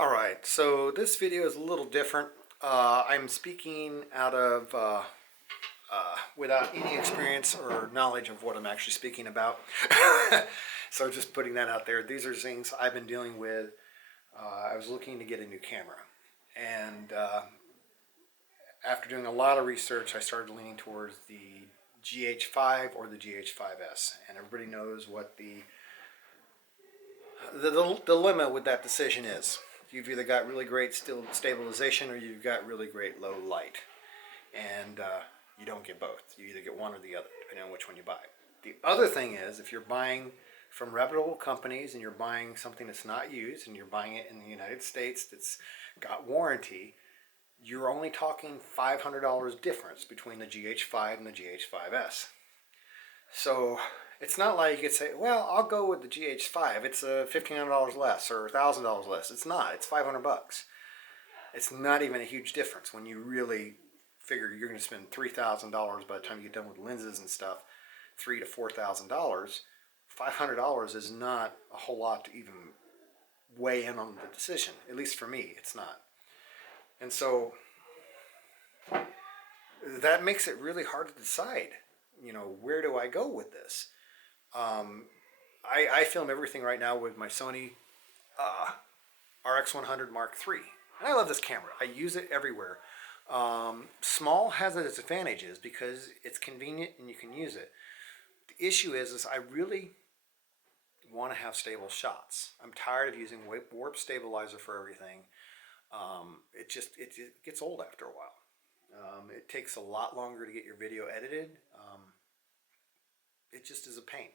All right, so this video is a little different. I'm speaking out of without any experience or knowledge of what I'm actually speaking about. So just putting that out there. These are things I've been dealing with. I was looking to get a new camera, and after doing a lot of research, I started leaning towards the GH5 or the GH5s, and everybody knows what the dilemma with that decision is. You've either got really great stabilization or you've got really great low light, and you don't get both. You either get one or the other, depending on which one you buy. The other thing is, if you're buying from reputable companies and you're buying something that's not used and you're buying it in the United States that's got warranty, you're only talking $500 difference between the GH5 and the GH5s. So it's not like you could say, well, I'll go with the GH5. It's $1,500 less or $1,000 less. It's not. It's 500 bucks. It's not even a huge difference when you really figure you're going to spend $3,000 by the time you get done with lenses and stuff. $3,000 to $4,000. $500 is not a whole lot to even weigh in on the decision. At least for me, it's not. And so that makes it really hard to decide. You know, where do I go with this? I film everything right now with my Sony RX100 Mark III. And I love this camera. I use it everywhere. Small has its advantages because it's convenient and you can use it. The issue is I really want to have stable shots. I'm tired of using warp stabilizer for everything. It gets old after a while. It takes a lot longer to get your video edited. It just is a pain.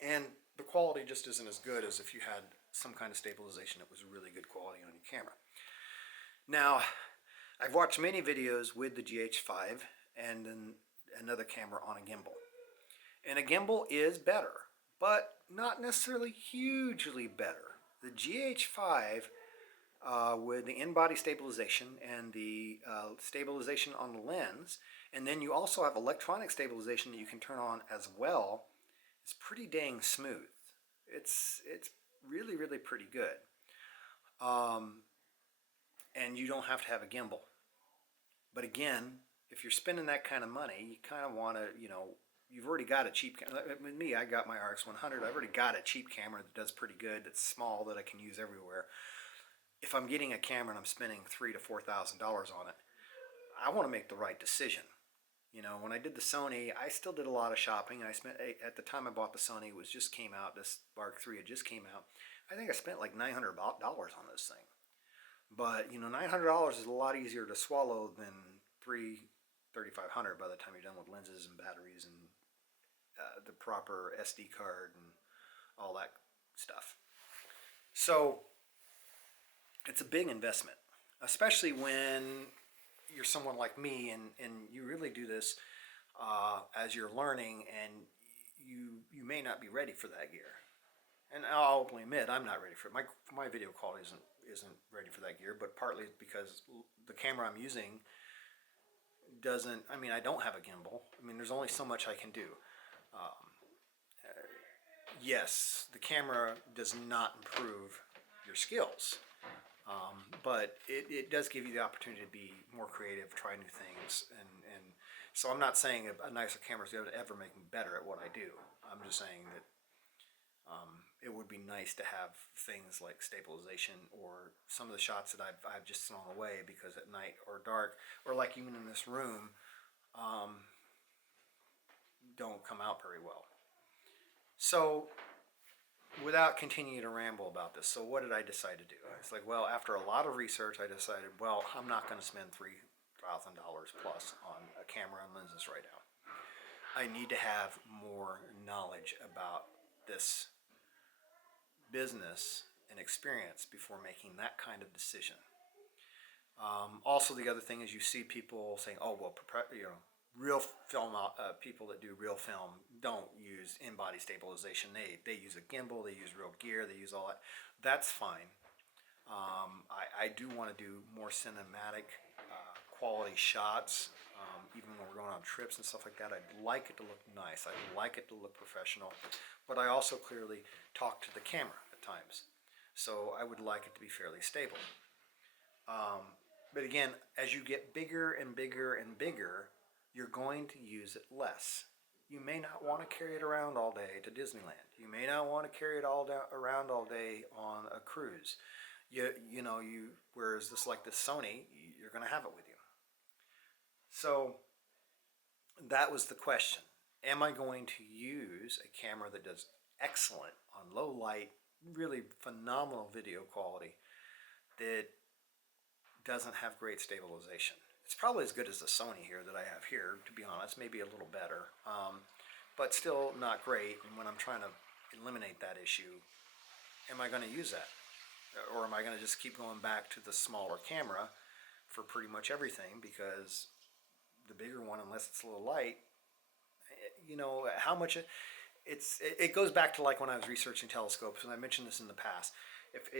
And the quality just isn't as good as if you had some kind of stabilization that was really good quality on your camera. Now, I've watched many videos with the GH5 and then another camera on a gimbal. And a gimbal is better, but not necessarily hugely better. The GH5 with the in-body stabilization and the stabilization on the lens, and then you also have electronic stabilization that you can turn on as well. It's pretty dang smooth. It's really, really pretty good. And you don't have to have a gimbal. But again, if you're spending that kind of money, you kind of want to, you've already got a cheap camera. With me, I got my RX100. I've already got a cheap camera that does pretty good, that's small, that I can use everywhere. If I'm getting a camera and I'm spending $3,000 to $4,000 on it, I want to make the right decision. When I did the Sony, I still did a lot of shopping. I spent, at the time I bought the Sony, it just came out. This Mark III had just came out. I think I spent like $900 on this thing. But $900 is a lot easier to swallow than $3,500 by the time you're done with lenses and batteries and the proper SD card and all that stuff. So it's a big investment, especially when you're someone like me and you really do this as you're learning, and you may not be ready for that gear. And I'll openly admit I'm not ready for it. My video quality isn't ready for that gear, but partly because the camera I'm using doesn't. I don't have a gimbal. There's only so much I can do. Yes, the camera does not improve your skills. But it does give you the opportunity to be more creative, try new things, and so I'm not saying a nicer camera is going to ever make me better at what I do. I'm just saying that it would be nice to have things like stabilization, or some of the shots that I've just thrown away because at night or dark, or like even in this room, don't come out very well. So without continuing to ramble about this, so what did I decide to do? It's like, well, after a lot of research, I decided, well, I'm not going to spend $3,000 plus on a camera and lenses right now. I need to have more knowledge about this business and experience before making that kind of decision. Also, the other thing is you see people saying, oh, well, real film people that do real film don't use in-body stabilization. They use a gimbal, they use real gear, they use all that. That's fine. I do want to do more cinematic quality shots, even when we're going on trips and stuff like that. I'd like it to look nice. I'd like it to look professional. But I also clearly talk to the camera at times. So I would like it to be fairly stable. But again, as you get bigger and bigger and bigger, you're going to use it less. You may not want to carry it around all day to Disneyland. You may not want to carry it around all day on a cruise. Whereas this, like this Sony, you're going to have it with you. So that was the question. Am I going to use a camera that does excellent on low light, really phenomenal video quality, that doesn't have great stabilization? It's probably as good as the Sony here that I have here, to be honest, maybe a little better, but still not great. And when I'm trying to eliminate that issue, am I going to use that? Or am I going to just keep going back to the smaller camera for pretty much everything? Because the bigger one, unless it's a little light, how much it goes back to like when I was researching telescopes, and I mentioned this in the past.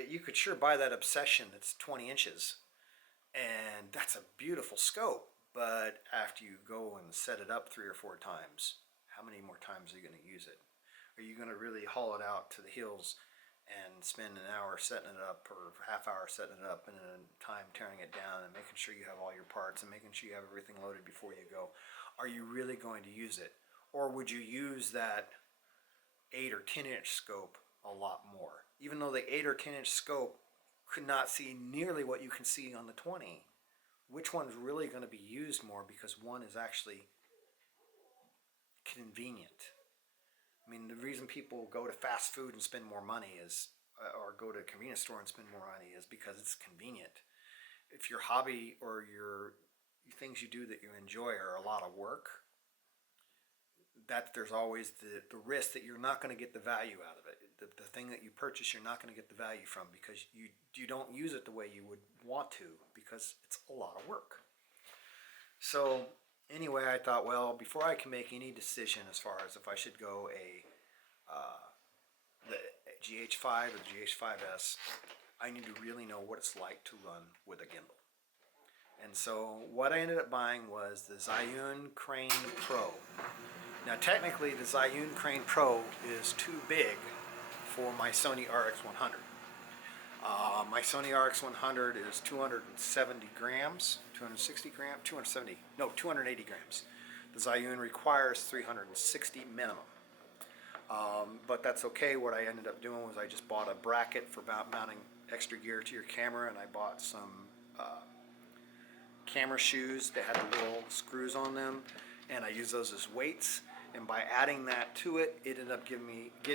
You could sure buy that Obsession that's 20 inches, and that's a beautiful scope, but after you go and set it up 3 or 4 times, how many more times are you going to use it? Are you going to really haul it out to the hills and spend an hour setting it up, or half hour setting it up, and then time tearing it down and making sure you have all your parts and making sure you have everything loaded before you go? Are you really going to use it? Or would you use that 8 or 10 inch scope a lot more? Even though the 8 or 10 inch scope could not see nearly what you can see on the 20, which one's really going to be used more because one is actually convenient? I mean, the reason people go to fast food and spend more money is, or go to a convenience store and spend more money, is because it's convenient. If your hobby or your things you do that you enjoy are a lot of work, that there's always the risk that you're not going to get the value out of it. The thing that you purchase, you're not going to get the value from because you don't use it the way you would want to, because it's a lot of work. So anyway, I thought, well, before I can make any decision as far as if I should go the GH5 or GH5s, I need to really know what it's like to run with a gimbal. And so what I ended up buying was the Zhiyun Crane Pro. Now technically the Zhiyun Crane Pro is too big for my Sony RX100. My Sony RX100 is 270 grams, 260 grams, 280 grams. The Zhiyun requires 360 minimum. But that's okay. What I ended up doing was I just bought a bracket for mounting extra gear to your camera, and I bought some camera shoes that had the little screws on them, and I use those as weights. And by adding that to it, it ended up getting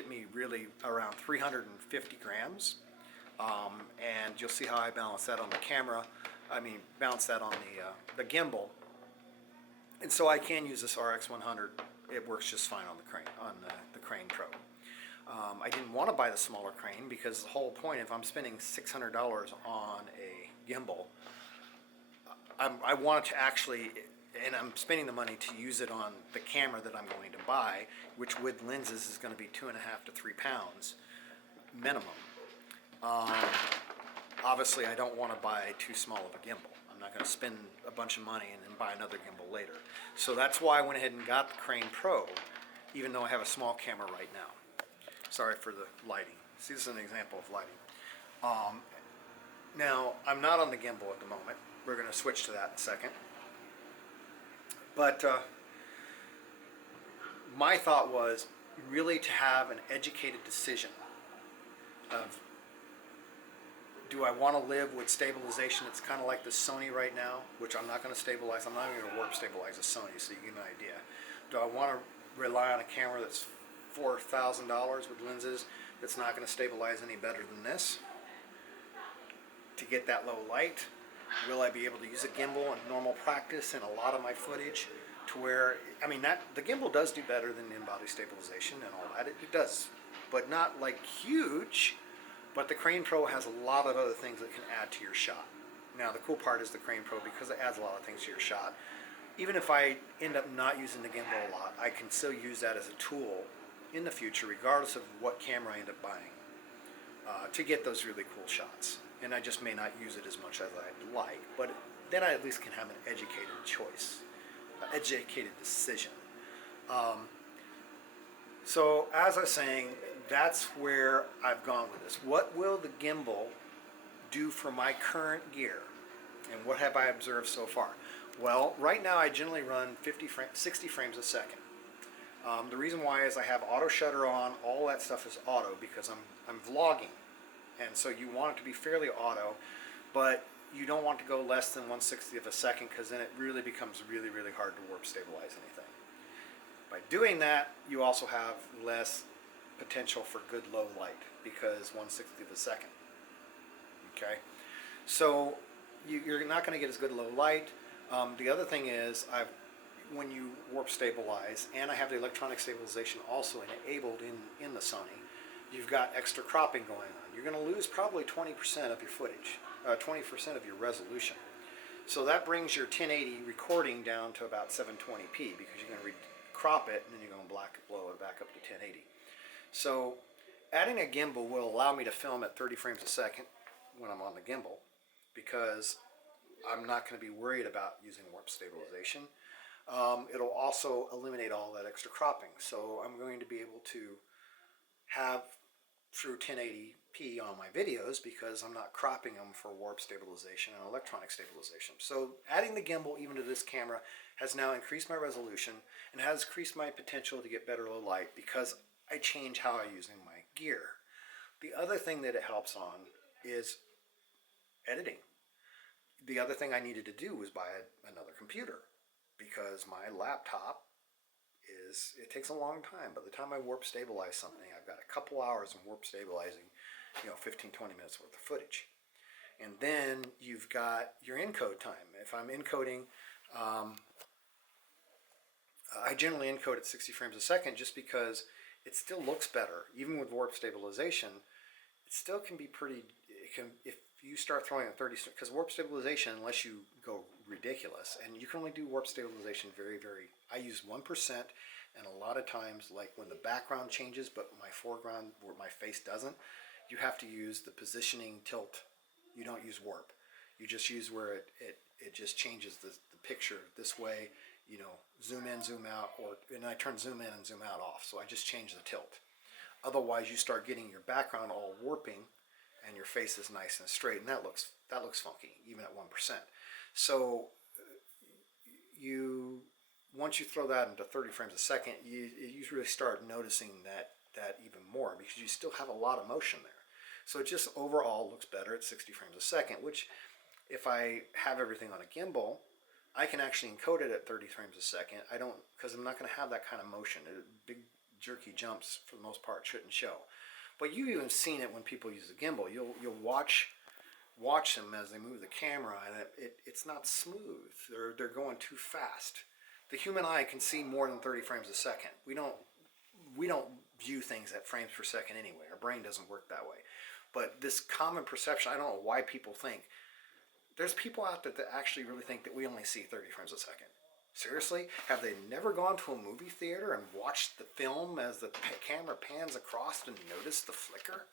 me really around 350 grams. And you'll see how I balance that on the camera. Balance that on the gimbal. And so I can use this RX100. It works just fine on the Crane Pro. I didn't want to buy the smaller crane because the whole point, if I'm spending $600 on a gimbal, I want it to actually, and I'm spending the money to use it on the camera that I'm going to buy, which with lenses is going to be 2.5 to 3 pounds minimum. Obviously, I don't want to buy too small of a gimbal. I'm not going to spend a bunch of money and then buy another gimbal later. So that's why I went ahead and got the Crane Pro, even though I have a small camera right now. Sorry for the lighting. See, this is an example of lighting. Now, I'm not on the gimbal at the moment. We're going to switch to that in a second. But my thought was really to have an educated decision of, do I want to live with stabilization? It's kind of like the Sony right now, which I'm not going to stabilize. I'm not even going to warp stabilize a Sony, so you get an idea. Do I want to rely on a camera that's $4,000 with lenses that's not going to stabilize any better than this to get that low light? Will I be able to use a gimbal in normal practice and a lot of my footage to where, the gimbal does do better than in-body stabilization and all that. It does, but not like huge. But the Crane Pro has a lot of other things that can add to your shot. Now the cool part is the Crane Pro, because it adds a lot of things to your shot. Even if I end up not using the gimbal a lot, I can still use that as a tool in the future, regardless of what camera I end up buying, to get those really cool shots. And I just may not use it as much as I'd like, but then I at least can have an educated choice, an educated decision. So as I was saying, that's where I've gone with this. What will the gimbal do for my current gear? And what have I observed so far? Well, right now I generally run 60 frames a second. The reason why is I have auto shutter on. All that stuff is auto because I'm vlogging, and so you want it to be fairly auto, but you don't want to go less than 1/60 of a second because then it really becomes really hard to warp stabilize anything. By doing that, you also have less potential for good low light because 1/60 of a second. Okay, so you're not going to get as good low light. The other thing is when you warp stabilize, and I have the electronic stabilization also enabled in the Sony, you've got extra cropping going on. You're going to lose probably 20% of your footage, 20% of your resolution. So that brings your 1080 recording down to about 720p because you're going to crop it and then you're going to blow it back up to 1080. So adding a gimbal will allow me to film at 30 frames a second when I'm on the gimbal because I'm not going to be worried about using warp stabilization. It'll also eliminate all that extra cropping. So I'm going to be able to have through 1080p on my videos because I'm not cropping them for warp stabilization and electronic stabilization. So adding the gimbal even to this camera has now increased my resolution and has increased my potential to get better low light because I change how I'm using my gear. The other thing that it helps on is editing. The other thing I needed to do was buy another computer because my laptop it takes a long time. By the time I warp stabilize something, I've got a couple hours of warp stabilizing, 15-20 minutes worth of footage. And then you've got your encode time. If I'm encoding, I generally encode at 60 frames a second just because it still looks better. Even with warp stabilization, it still can be pretty, if you start throwing at 30, because warp stabilization, unless you go ridiculous, and you can only do warp stabilization I use 1%, and a lot of times, like when the background changes, but my foreground, where my face doesn't, you have to use the positioning tilt. You don't use warp. You just use where it just changes the picture this way, zoom in, zoom out, and I turn zoom in and zoom out off, so I just change the tilt. Otherwise, you start getting your background all warping, and your face is nice and straight, and that looks funky, even at 1%. So once you throw that into 30 frames a second, you really start noticing that even more because you still have a lot of motion there. So it just overall looks better at 60 frames a second, which if I have everything on a gimbal, I can actually encode it at 30 frames a second. Because I'm not going to have that kind of motion. Big jerky jumps for the most part shouldn't show. But you've even seen it when people use the gimbal. You'll watch them as they move the camera, and it's not smooth. They're going too fast. The human eye can see more than 30 frames a second. We don't view things at frames per second anyway. Our brain doesn't work that way. But this common perception, I don't know why people think. There's people out there that actually really think that we only see 30 frames a second. Seriously? Have they never gone to a movie theater and watched the film as the camera pans across and noticed the flicker?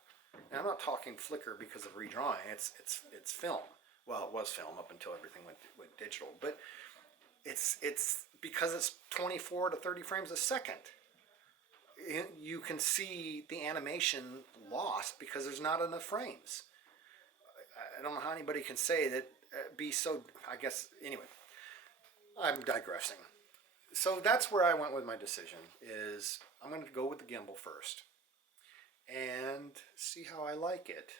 Now, I'm not talking flicker because of redrawing. It's film. Well, it was film up until everything went digital. But it's because it's 24 to 30 frames a second. You can see the animation lost because there's not enough frames. I don't know how anybody can say that I guess, anyway, I'm digressing. So that's where I went with my decision, is I'm going to go with the gimbal first and see how I like it.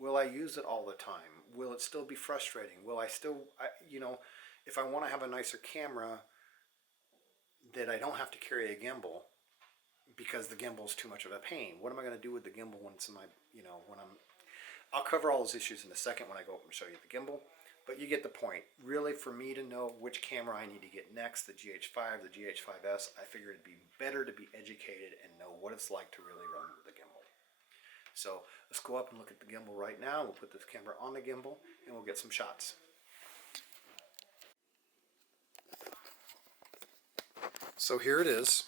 Will I use it all the time? Will it still be frustrating? Will I still, if I want to have a nicer camera that I don't have to carry a gimbal because the gimbal is too much of a pain, what am I going to do with the gimbal when it's in my, I'll cover all those issues in a second when I go up and show you the gimbal, but you get the point. Really, for me to know which camera I need to get next, the GH5, the GH5s, I figured it'd be better to be educated and know what it's like to really run the gimbal. So let's go up and look at the gimbal right now. We'll put this camera on the gimbal and we'll get some shots. So here it is.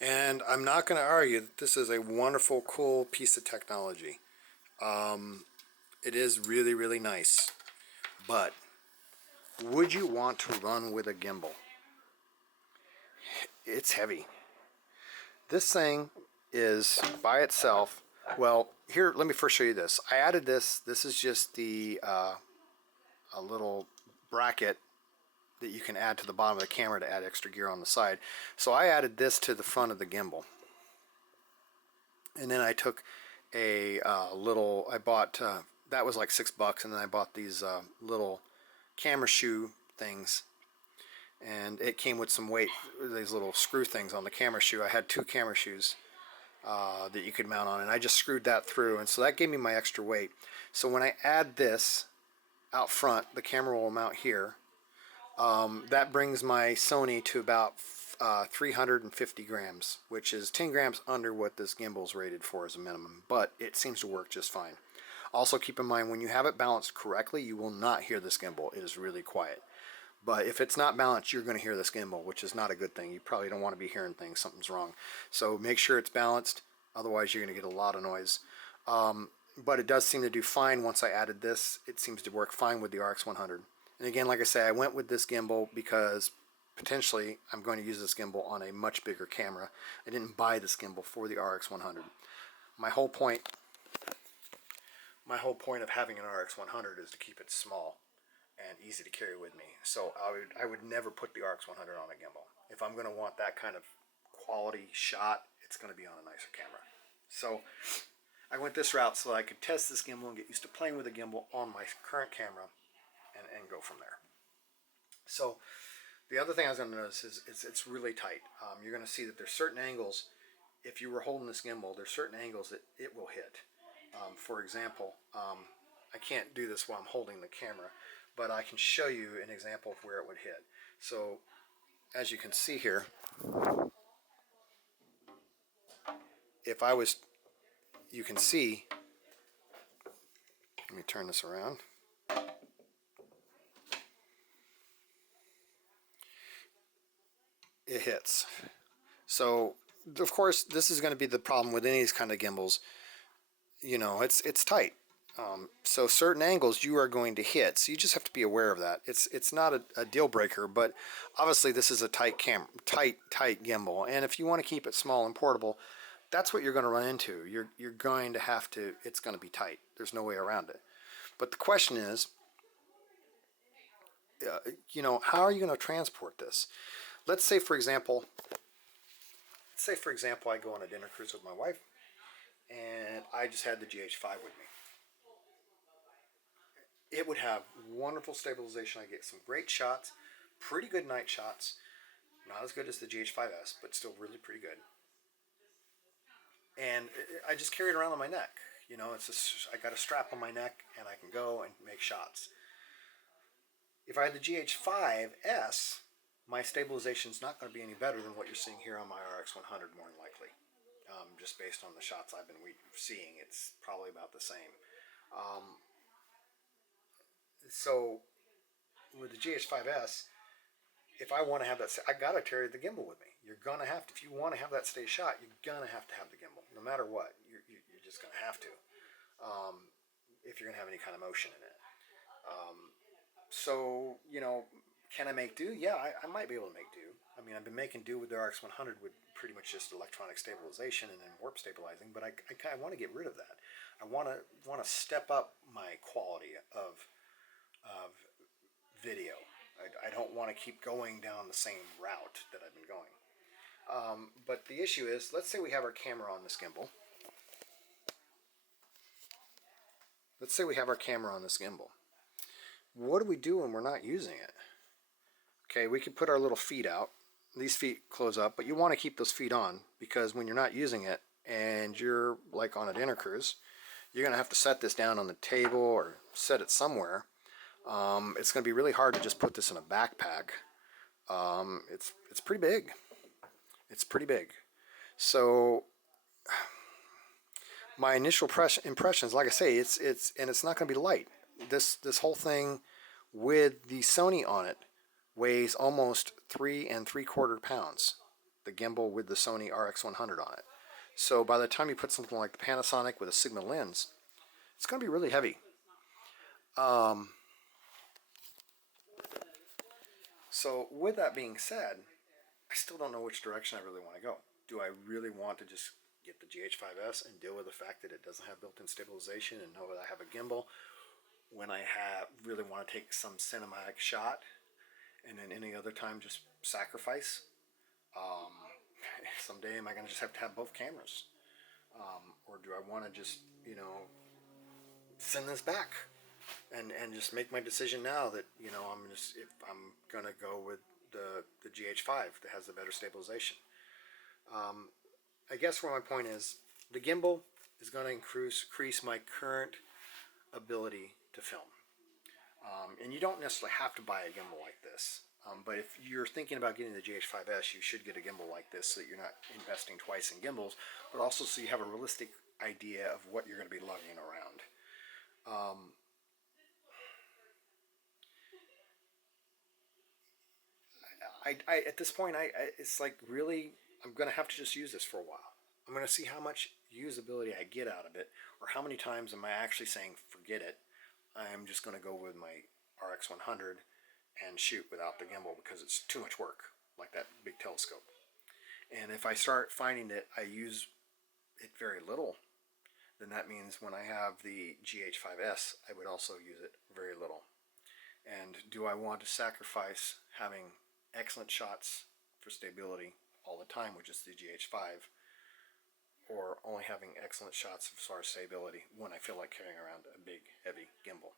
And I'm not going to argue that this is a wonderful, cool piece of technology. It is really, really nice. But would you want to run with a gimbal? It's heavy. This thing is by itself. Well, here, let me first show you this. I added this. This is just the a little bracket that you can add to the bottom of the camera to add extra gear on the side. So I added this to the front of the gimbal. And then I took a little, I bought, that was like $6, and then I bought these little camera shoe things. And it came with some weight, these little screw things on the camera shoe. I had 2 camera shoes that you could mount on, and I just screwed that through, and so that gave me my extra weight. So when I add this out front, the camera will mount here. That brings my Sony to about 350 grams, which is 10 grams under what this gimbal is rated for as a minimum, but it seems to work just fine. Also keep in mind, when you have it balanced correctly, you will not hear this gimbal. It is really quiet. But if it's not balanced, you're going to hear this gimbal, which is not a good thing. You probably don't want to be hearing things. Something's wrong. So make sure it's balanced. Otherwise, you're going to get a lot of noise. But it does seem to do fine once I added this. It seems to work fine with the RX100. And again, like I say, I went with this gimbal because potentially I'm going to use this gimbal on a much bigger camera. I didn't buy this gimbal for the RX100. My whole point of having an RX100 is to keep it small and easy to carry with me. So I would never put the RX100 on a gimbal. If I'm going to want that kind of quality shot, it's going to be on a nicer camera. So I went this route so I could test this gimbal and get used to playing with the gimbal on my current camera and go from there. So the other thing I was going to notice is it's really tight. You're going to see that there's certain angles, if you were holding this gimbal, there's certain angles that it will hit. For example, I can't do this while I'm holding the camera, but I can show you an example of where it would hit. So as you can see here, if I was, you can see, let me turn this around. It hits. So of course this is going to be the problem with any of these kind of gimbals. You know, it's tight. So certain angles you are going to hit, so you just have to be aware of that. It's not a deal breaker, but obviously this is a tight gimbal, and if you want to keep it small and portable, that's what you're going to run into. You're going to have to. It's going to be tight. There's no way around it. But the question is, you know, how are you going to transport this? Let's say, for example, I go on a dinner cruise with my wife, and I just had the GH5 with me. It would have wonderful stabilization. I get some great shots, pretty good night shots. Not as good as the GH5s, but still really pretty good. And I just carry it around on my neck. You know, I got a strap on my neck, and I can go and make shots. If I had the GH5s, my stabilization is not going to be any better than what you're seeing here on my RX100, more than likely. Just based on the shots I've been seeing, it's probably about the same. So with the GH5s, if I want to have that, I gotta carry the gimbal with me. You're gonna have to, if you want to have that stay shot, you're gonna have to have the gimbal, no matter what. You're just gonna have to, if you're gonna have any kind of motion in it. So you know, can I make do? Yeah, I might be able to make do. I mean, I've been making do with the RX100 with pretty much just electronic stabilization and then warp stabilizing, but I kind of want to get rid of that. I want to step up my quality of video. I don't want to keep going down the same route that I've been going. But the issue is, let's say we have our camera on this gimbal. Let's say we have our camera on this gimbal. What do we do when we're not using it? Okay, we could put our little feet out. These feet close up, but you want to keep those feet on, because when you're not using it and you're like on a dinner cruise, you're going to have to set this down on the table or set it somewhere. It's going to be really hard to just put this in a backpack. It's pretty big. It's pretty big. So my initial impressions, like I say, it's not going to be light. This whole thing with the Sony on it weighs almost 3 3/4 pounds. The gimbal with the Sony RX100 on it. So by the time you put something like the Panasonic with a Sigma lens, it's going to be really heavy. So with that being said, I still don't know which direction I really want to go. Do I really want to just get the GH5s and deal with the fact that it doesn't have built-in stabilization, and know that I have a gimbal when I really want to take some cinematic shot, and then any other time just sacrifice. Someday am I going to just have to have both cameras? Or do I want to just, you know, send this back and just make my decision now that, you know, if I'm going to go with the GH5 that has the better stabilization. I guess where my point is, the gimbal is going to increase my current ability to film. And you don't necessarily have to buy a gimbal like this. But if you're thinking about getting the GH5s, you should get a gimbal like this so that you're not investing twice in gimbals, but also so you have a realistic idea of what you're going to be lugging around. At this point, it's like, really, I'm going to have to just use this for a while. I'm going to see how much usability I get out of it, or how many times am I actually saying, forget it, I'm just going to go with my RX100 and shoot without the gimbal because it's too much work, like that big telescope. And if I start finding that I use it very little, then that means when I have the GH5s, I would also use it very little. And do I want to sacrifice having excellent shots for stability all the time with just the GH5, or only having excellent shots as far as stability when I feel like carrying around a big, heavy gimbal?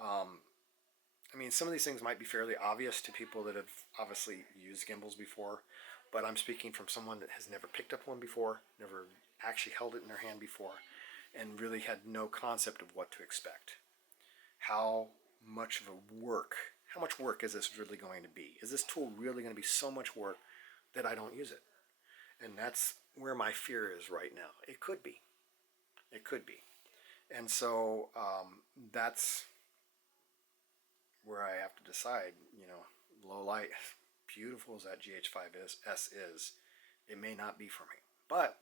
I mean, some of these things might be fairly obvious to people that have obviously used gimbals before, but I'm speaking from someone that has never picked up one before, never actually held it in their hand before, and really had no concept of what to expect. How much work is this really going to be? Is this tool really going to be so much work that I don't use it? And that's where my fear is right now. It could be. It could be. And so that's where I have to decide, you know, low light, beautiful as that GH5s is, it may not be for me. But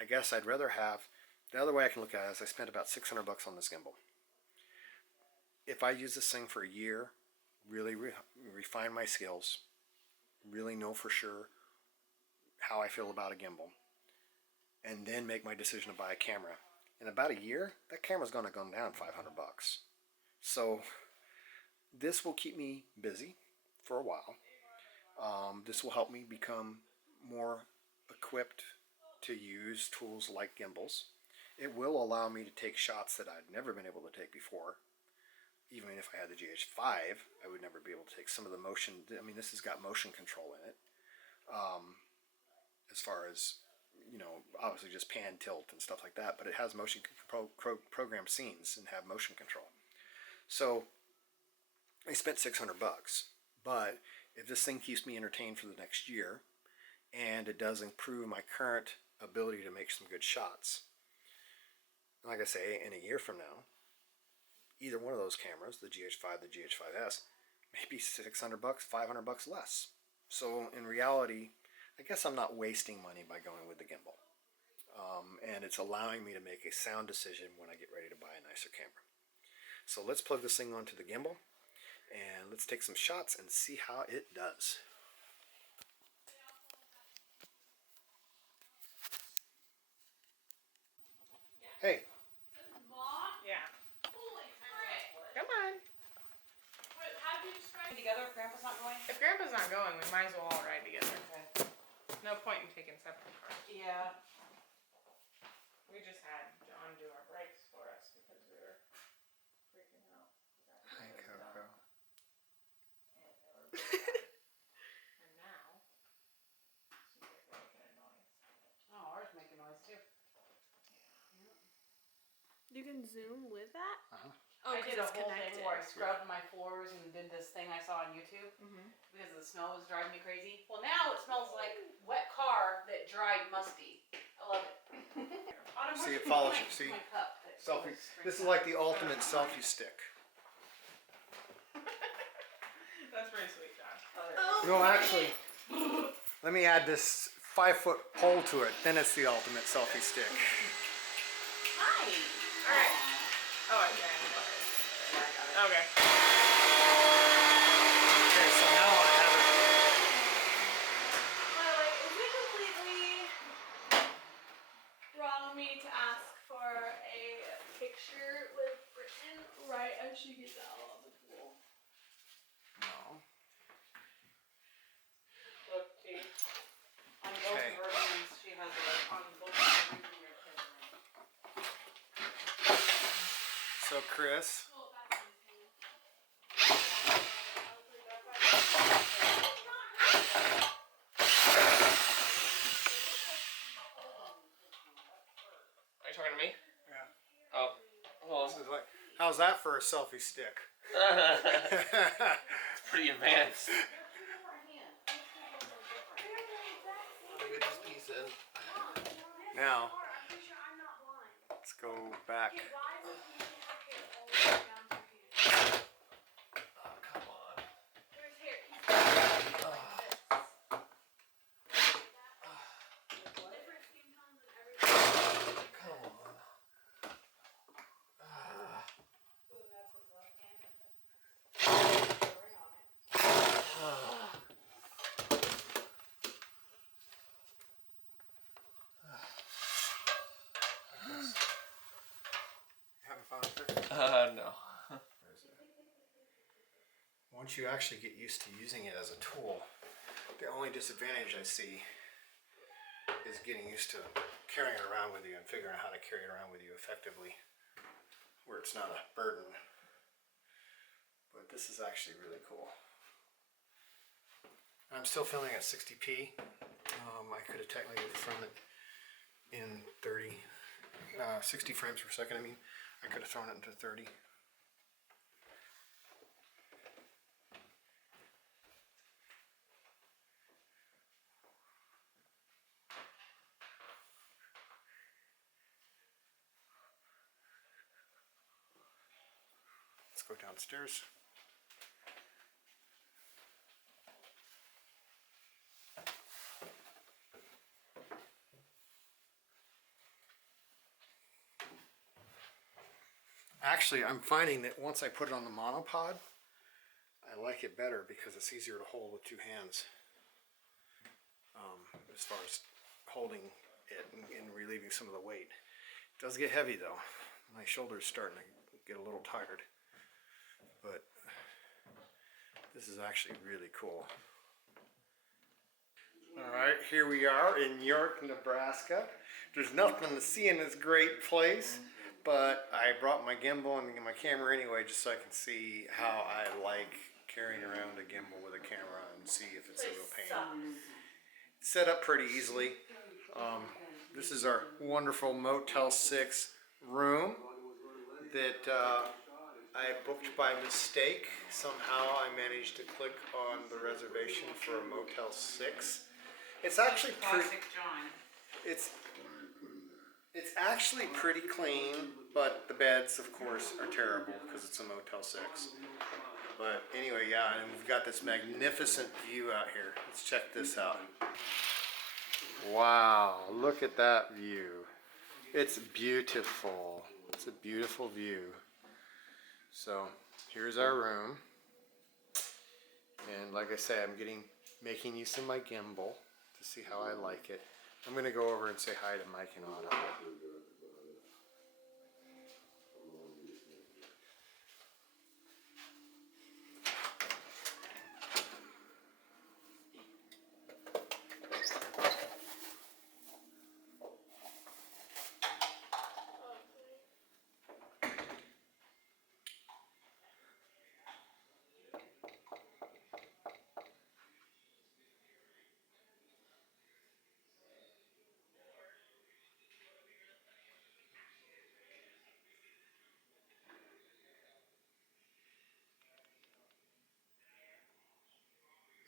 I guess I'd rather have, the other way I can look at it is I spent about $600 on this gimbal. If I use this thing for a year, really refine my skills, really know for sure how I feel about a gimbal, and then make my decision to buy a camera, in about a year, that camera's going to go down $500. So this will keep me busy for a while. This will help me become more equipped to use tools like gimbals. It will allow me to take shots that I'd never been able to take before. Even if I had the GH5, I would never be able to take some of the motion. I mean, this has got motion control in it. As far as, you know, obviously just pan, tilt, and stuff like that, but it has motion program scenes and have motion control. So I spent $600, but if this thing keeps me entertained for the next year, and it does improve my current ability to make some good shots, like I say, in a year from now, either one of those cameras, the GH5, the GH5s, maybe $600, $500 less. So in reality, I guess I'm not wasting money by going with the gimbal. And it's allowing me to make a sound decision when I get ready to buy a nicer camera. So let's plug this thing onto the gimbal, and let's take some shots and see how it does. Hey. Yeah. Holy frick! Come on. Wait, how do you describe it together if Grandpa's not going? If Grandpa's not going, we might as well all ride together. Okay. No point in taking separate cars. Yeah. We just had John do our brakes for us because we were freaking out. Hi, Coco. And now, she's like making a noise. Oh, ours making noise too. You can zoom with that? I did a it's whole connected. thing where I scrubbed my floors and did this thing I saw on YouTube because the snow was driving me crazy. Well, now it smells like wet car that dried musty. I love it. Autumn, See, where's it follows you, my- see? my cup that Selfie. goes straight This is down? like the ultimate selfie stick. That's pretty sweet, Josh. Oh, No, actually, let me add this 5-foot pole to it. Then it's the ultimate selfie stick. hi. Alright. Oh, I got it. Okay. Okay, so now I have it. Well, like, is it completely? picture with Britain right as she gets out of the pool. No. Look, T. On both Okay. versions, she has a, on both versions in your kids' room. So Chris, Well, that's in the Are you talking to me? Yeah. Oh. Well, this is like, how's that for a selfie stick? it's pretty advanced. Get this piece in. Now, I'm pretty sure I'm not blind. let's go back. Okay, why would you have hair all the way down to your hand? Oh, come on. There's hair. He's got different skin tones and everything. Come on. So that's his left hand. Put a ring on it. Having fun with it? No. Once you actually get used to using it as a tool, the only disadvantage I see is getting used to carrying it around with you and figuring out how to carry it around with you effectively where it's not a burden. But this is actually really cool. I'm still filming at 60p. I could have technically thrown it in 60 frames per second. I mean, I could have thrown it into 30. Let's go downstairs. Actually, I'm finding that once I put it on the monopod, I like it better because it's easier to hold with two hands. As far as holding it and relieving some of the weight. It does get heavy though. My shoulder's starting to get a little tired. But this is actually really cool. Alright, here we are in York, Nebraska. There's nothing to see in this great place, but I brought my gimbal and my camera anyway just so I can see how I like carrying around a gimbal with a camera and see if it's a real pain. It's set up pretty easily. This is our wonderful Motel 6 room that I booked by mistake. Somehow I managed to click on the reservation for a Motel 6. It's actually pretty. Classic John. It's actually pretty clean, but the beds, of course, are terrible because it's a Motel 6. But anyway, yeah, and we've got this magnificent view out here. Let's check this out. Wow, look at that view. It's beautiful. It's a beautiful view. So here's our room. And like I say, I'm making use of my gimbal to see how I like it. I'm going to go over and say hi to Mike and Otto.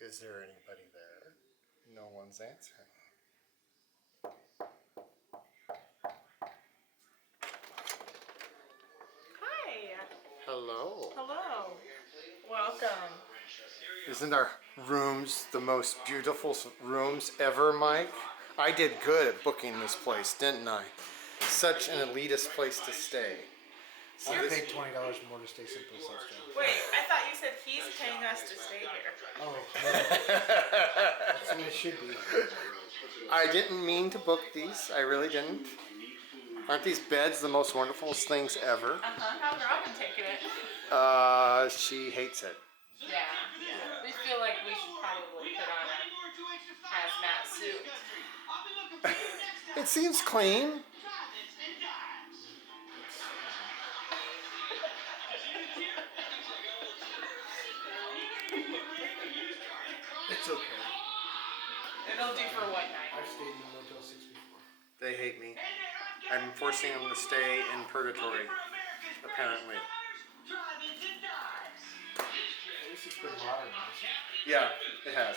Is there anybody there? No one's answering. Hi. Hello. Hello. Welcome. Isn't our rooms the most beautiful rooms ever, Mike? I did good at booking this place, didn't I? Such an elitist place to stay. So I this- paid $20 more to stay someplace else. Wait, I thought you said he's paying us to stay here. Oh, that's the way it should be. I didn't mean to book these. I really didn't. Aren't these beds the most wonderful things ever? How's Robin taking it? She hates it. Yeah. We feel like we should probably put on a hazmat suit. It seems clean. It's okay. It'll do for one night. I've stayed in Motel 6 before. They hate me. I'm forcing them to stay in purgatory, apparently. At least it's been modernized. Yeah, it has.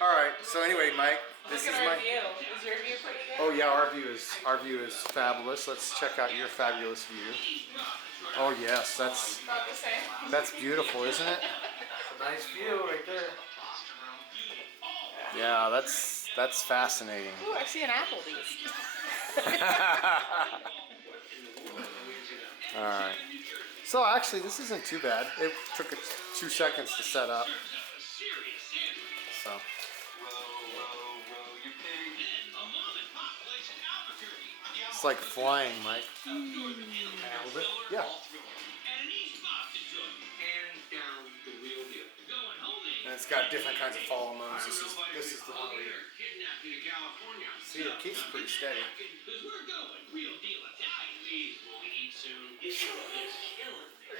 Alright, so anyway, Mike, this Look is at our my... view. Is your view pretty good? Oh yeah, our view is fabulous. Let's check out your fabulous view. Oh yes, that's About the same. beautiful, isn't it? It's a nice view right there. Yeah, that's fascinating. Ooh, I see an Applebee's. Alright. So actually, this isn't too bad. It took 2 seconds to set up. So. It's like flying, Mike. Yeah. And it's got different kinds of follow modes. This is the one where you see it keeps pretty steady.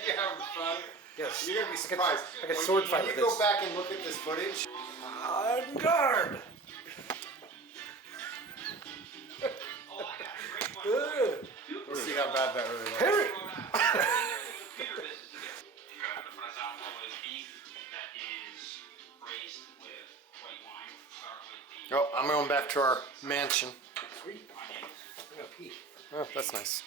You're having fun. Yes. You're gonna be surprised. I got sword fight When with you go this. back and look at this footage. On guard! We'll see how bad that really was. Harry! Oh, I'm going back to our mansion. Sweet. I'm gonna pee. Oh, that's nice.